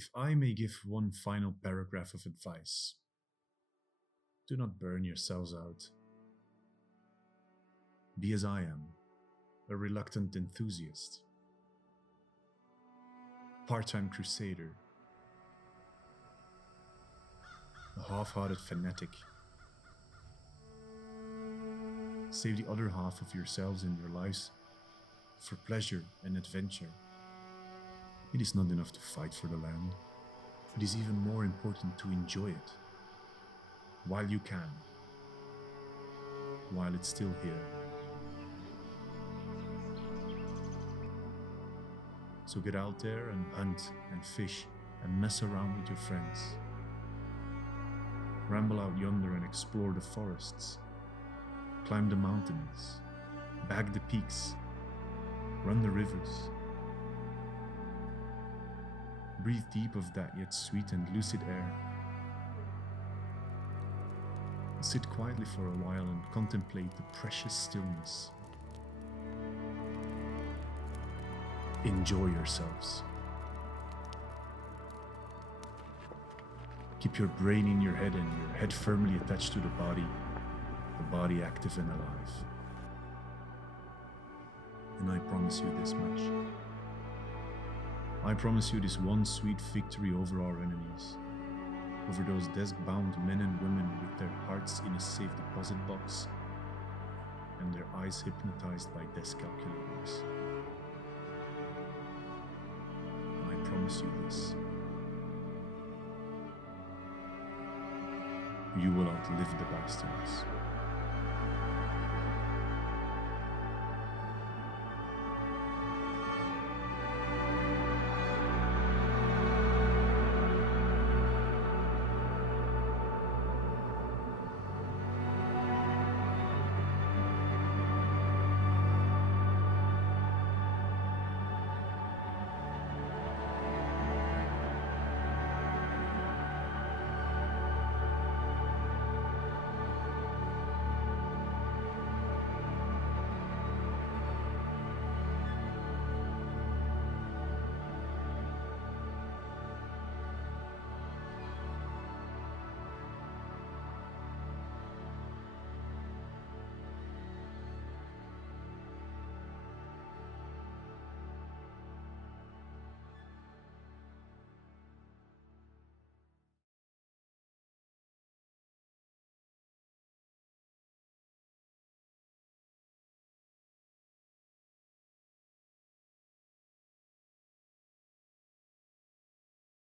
If I may give one final paragraph of advice, do not burn yourselves out. Be as I am, a reluctant enthusiast, part-time crusader, a half-hearted fanatic. Save the other half of yourselves and your lives for pleasure and adventure. It is not enough to fight for the land. It is even more important to enjoy it while you can, while it's still here. So get out there and hunt and fish and mess around with your friends. Ramble out yonder and explore the forests. Climb the mountains, bag the peaks, run the rivers. Breathe deep of that yet sweet and lucid air. Sit quietly for a while and contemplate the precious stillness. Enjoy yourselves. Keep your brain in your head and your head firmly attached to the body active and alive. And I promise you this much. I promise you this one sweet victory over our enemies, over those desk-bound men and women with their hearts in a safe deposit box and their eyes hypnotized by desk calculators. I promise you this. You will outlive the bastards.